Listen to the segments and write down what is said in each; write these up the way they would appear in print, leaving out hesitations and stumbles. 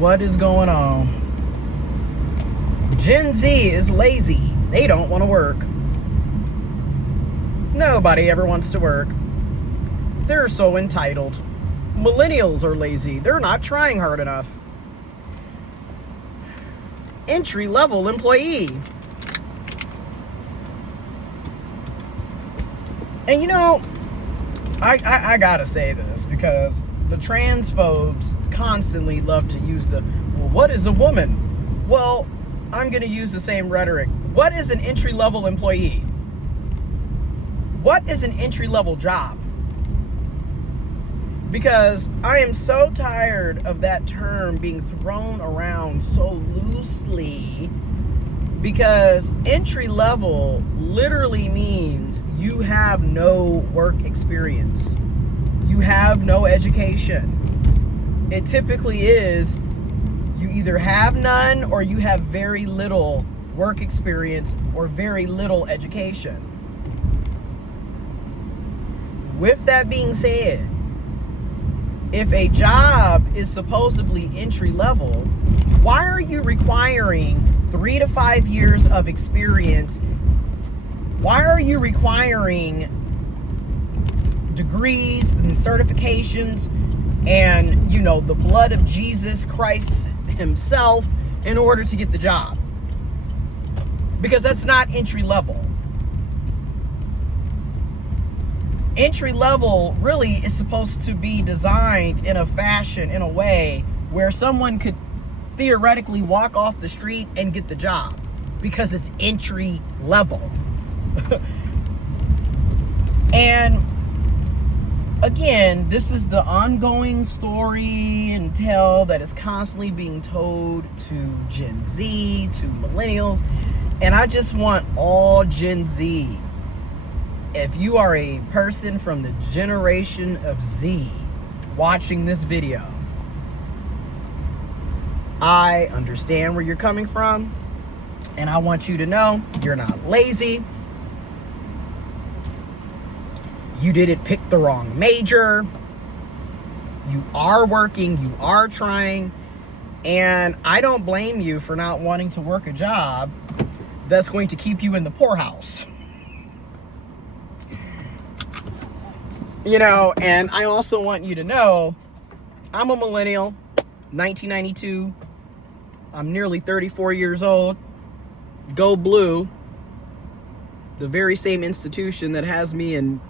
What is going on? Gen Z is lazy. They don't want to work. Nobody ever wants to work. They're so entitled. Millennials are lazy. They're not trying hard enough. Entry-level employee. And you know, I gotta say this because the transphobes constantly love to use well, what is a woman? Well, I'm gonna use the same rhetoric. What is an entry-level employee? What is an entry-level job? Because I am so tired of that term being thrown around so loosely, because entry level literally means you have no work experience. You have no education. It typically is you either have none or you have very little work experience or very little education. With that being said, if a job is supposedly entry level, why are you requiring 3 to 5 years of experience? Why are you requiring degrees and certifications and, you know, the blood of Jesus Christ himself in order to get the job? Because that's not entry level. Entry level really is supposed to be designed in a fashion, in a way where someone could theoretically walk off the street and get the job because it's entry level. And again, this is the ongoing story and tell that is constantly being told to Gen Z, to millennials. And I just want all Gen Z, if you are a person from the generation of Z watching this video, I understand where you're coming from, and I want you to know you're not lazy. You didn't pick the wrong major. You are working, you are trying, and I don't blame you for not wanting to work a job that's going to keep you in the poorhouse. You know, and I also want you to know I'm a millennial, 1992. I'm nearly 34 years old. Go Blue, the very same institution that has me in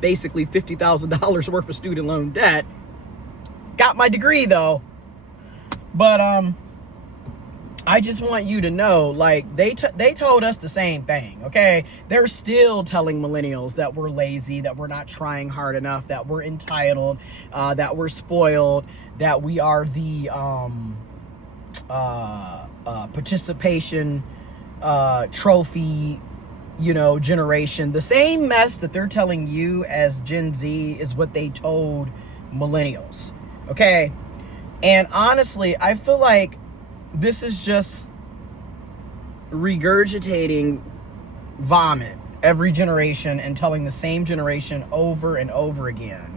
basically $50,000 worth of student loan debt. Got my degree though. But I just want you to know, like, they told us the same thing, okay? They're still telling millennials that we're lazy, that we're not trying hard enough, that we're entitled, that we're spoiled, that we are the participation trophy, you know, generation. The same mess that they're telling you as Gen Z is what they told millennials, okay? And honestly, I feel like this is just regurgitating vomit every generation and telling the same generation over and over again.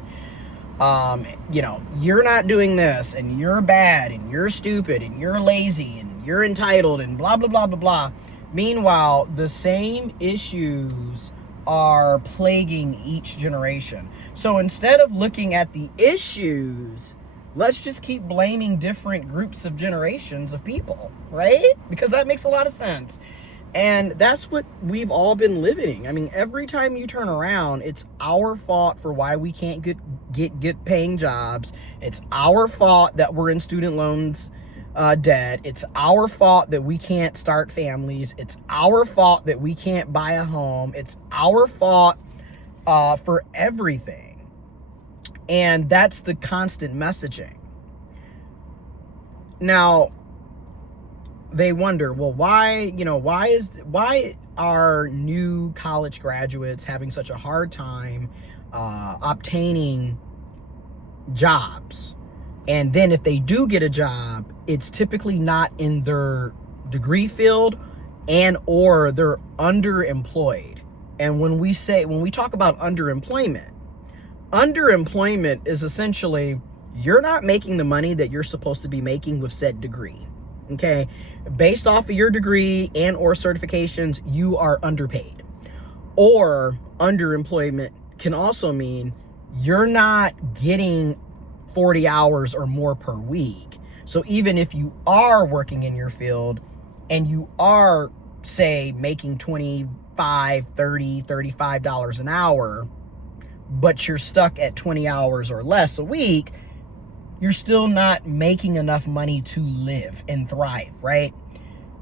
You know, you're not doing this, and you're bad, and you're stupid, and you're lazy, and you're entitled, and blah, blah, blah, blah, blah. Meanwhile, the same issues are plaguing each generation. So instead of looking at the issues, let's just keep blaming different groups of generations of people, right? Because that makes a lot of sense. And that's what we've all been living. I mean, every time you turn around, it's our fault for why we can't get paying jobs. It's our fault that we're in student loans debt. It's our fault that we can't start families. It's our fault that we can't buy a home. It's our fault for everything. And that's the constant messaging. Now, they wonder, well, why are new college graduates having such a hard time obtaining jobs? And then if they do get a job, it's typically not in their degree field and or they're underemployed. And when we talk about underemployment is essentially you're not making the money that you're supposed to be making with said degree. Okay, based off of your degree and or certifications, you are underpaid. Or underemployment can also mean you're not getting 40 hours or more per week. So even if you are working in your field and you are, say, making $25, $30, $35 an hour, but you're stuck at 20 hours or less a week, you're still not making enough money to live and thrive, right?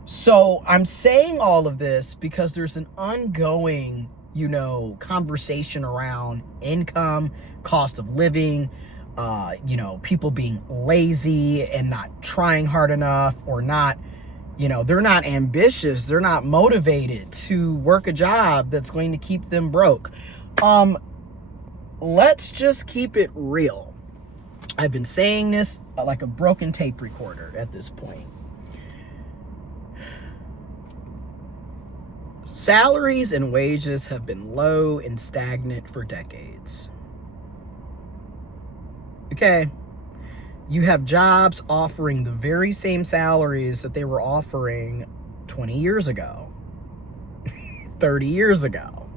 So I'm saying all of this because there's an ongoing, conversation around income, cost of living, people being lazy and not trying hard enough, or not, they're not ambitious. They're not motivated to work a job that's going to keep them broke. Let's just keep it real. I've been saying this like a broken tape recorder at this point. Salaries and wages have been low and stagnant for decades. Okay, you have jobs offering the very same salaries that they were offering 20 years ago, 30 years ago.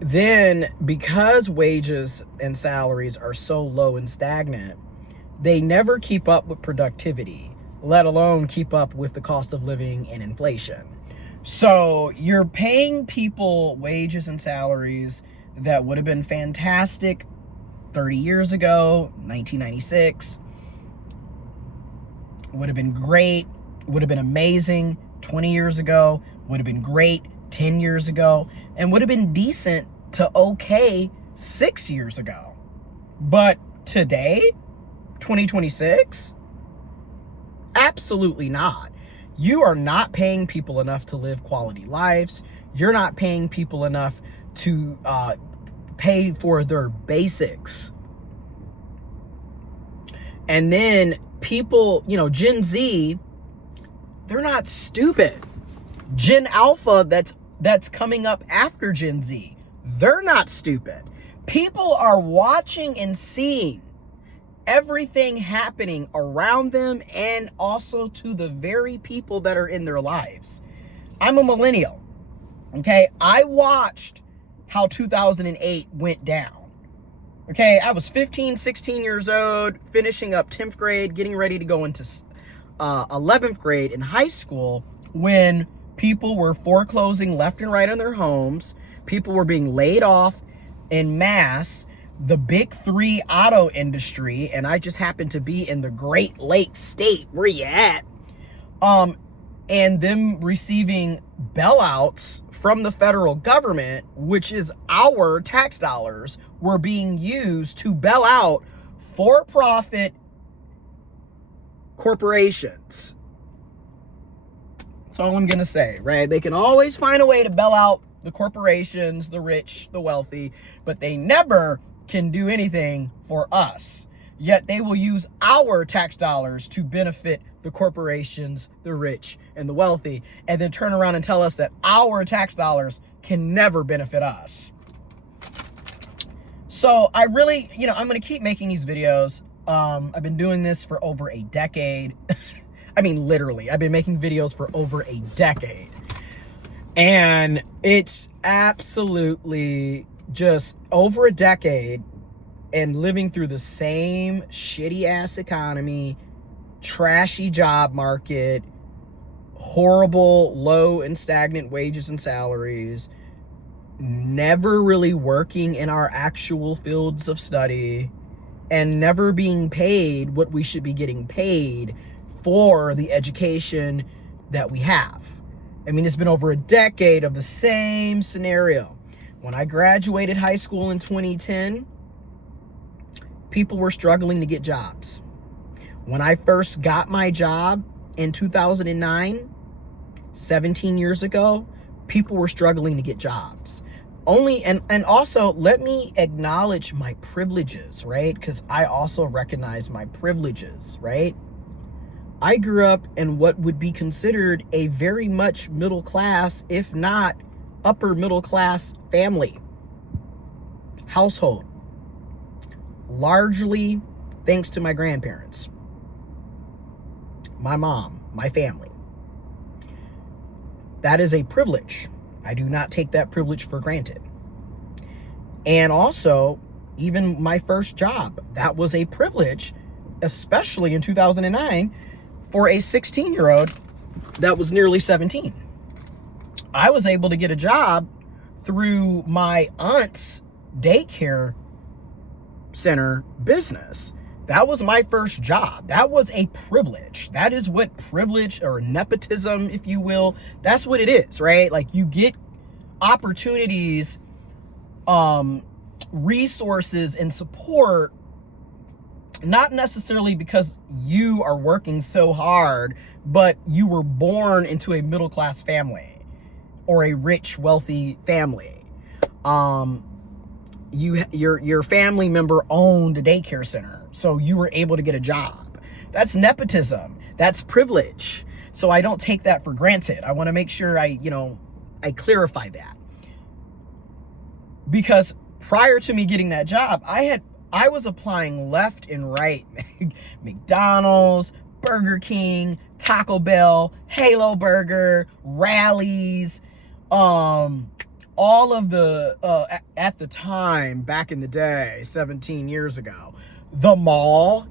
Then, because wages and salaries are so low and stagnant, they never keep up with productivity, let alone keep up with the cost of living and inflation. So you're paying people wages and salaries that would have been fantastic 30 years ago, 1996, would have been great, would have been amazing 20 years ago, would have been great 10 years ago, and would have been decent to okay 6 years ago. But today, 2026, absolutely not. You are not paying people enough to live quality lives. You're not paying people enough to pay for their basics. And then people, Gen Z, they're not stupid. Gen Alpha that's coming up after Gen Z, they're not stupid. People are watching and seeing everything happening around them, and also to the very people that are in their lives. I'm a millennial, okay? I watched how 2008 went down. Okay, I was 15, 16 years old, finishing up 10th grade, getting ready to go into 11th grade in high school, when people were foreclosing left and right on their homes. People were being laid off en masse. The big three auto industry, and I just happened to be in the Great Lakes state where you at, and them receiving bailouts from the federal government, which is our tax dollars, were being used to bail out for-profit corporations. That's all I'm gonna say, right? They can always find a way to bail out the corporations, the rich, the wealthy, but they never can do anything for us. Yet they will use our tax dollars to benefit the corporations, the rich, and the wealthy, and then turn around and tell us that our tax dollars can never benefit us. So I really, I'm going to keep making these videos. I've been doing this for over a decade. I mean, literally, I've been making videos for over a decade. And it's absolutely just over a decade and living through the same shitty ass economy, trashy job market, horrible, low and stagnant wages and salaries, never really working in our actual fields of study, and never being paid what we should be getting paid for the education that we have. I mean, it's been over a decade of the same scenario. When I graduated high school in 2010, people were struggling to get jobs. When I first got my job in 2009, 17 years ago, people were struggling to get jobs. And also, let me acknowledge my privileges, right? Because I also recognize my privileges, right? I grew up in what would be considered a very much middle class, if not upper middle class family, household. largely thanks to my grandparents, my mom, my family. That is a privilege. I do not take that privilege for granted. And also, even my first job, that was a privilege, especially in 2009, for a 16-year-old that was nearly 17. I was able to get a job through my aunt's daycare center business. That was my first job. That was a privilege. That is what privilege, or nepotism, if you will, that's what it is, right? Like, you get opportunities, resources, and support, not necessarily because you are working so hard, but you were born into a middle-class family or a rich, wealthy family. Your family member owned a daycare center, so you were able to get a job. That's nepotism. That's privilege. So I don't take that for granted. I want to make sure I clarify that. Because prior to me getting that job, I was applying left and right. McDonald's, Burger King, Taco Bell, Halo Burger, Rallies, all of the, at the time, back in the day, 17 years ago, the mall,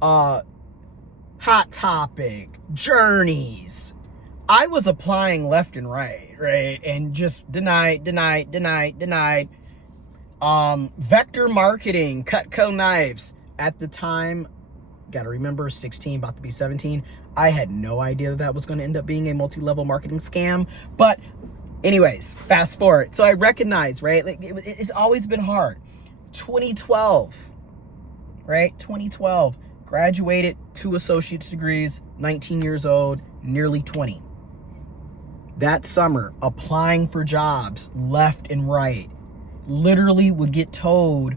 Hot Topic, Journeys. I was applying left and right, and just denied. Vector Marketing, Cutco Knives. At the time, gotta remember, 16, about to be 17, I had no idea that was going to end up being a multi-level marketing scam. But anyways, fast forward. So I recognize, right? Like, it's always been hard. 2012, right? 2012, graduated 2 associate's degrees, 19 years old, nearly 20. That summer, applying for jobs left and right, literally would get told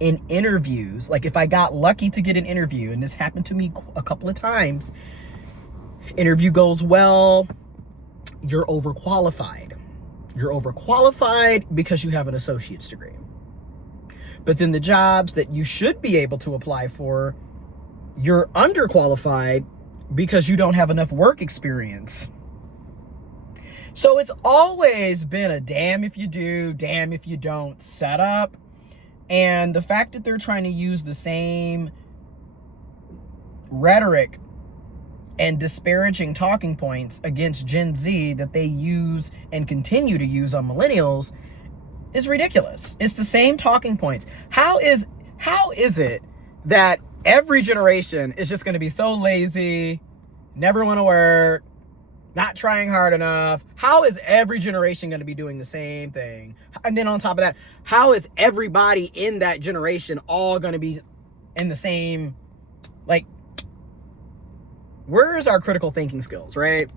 in interviews, like if I got lucky to get an interview, and this happened to me a couple of times, interview goes well, you're overqualified. You're overqualified because you have an associate's degree. But then the jobs that you should be able to apply for, you're underqualified because you don't have enough work experience. So it's always been a damn if you do, damn if you don't setup. And the fact that they're trying to use the same rhetoric and disparaging talking points against Gen Z that they use and continue to use on millennials is ridiculous. It's the same talking points. How is it that every generation is just going to be so lazy, never want to work, not trying hard enough? How is every generation going to be doing the same thing? And then on top of that, how is everybody in that generation all going to be in the same, like, where is our critical thinking skills, right?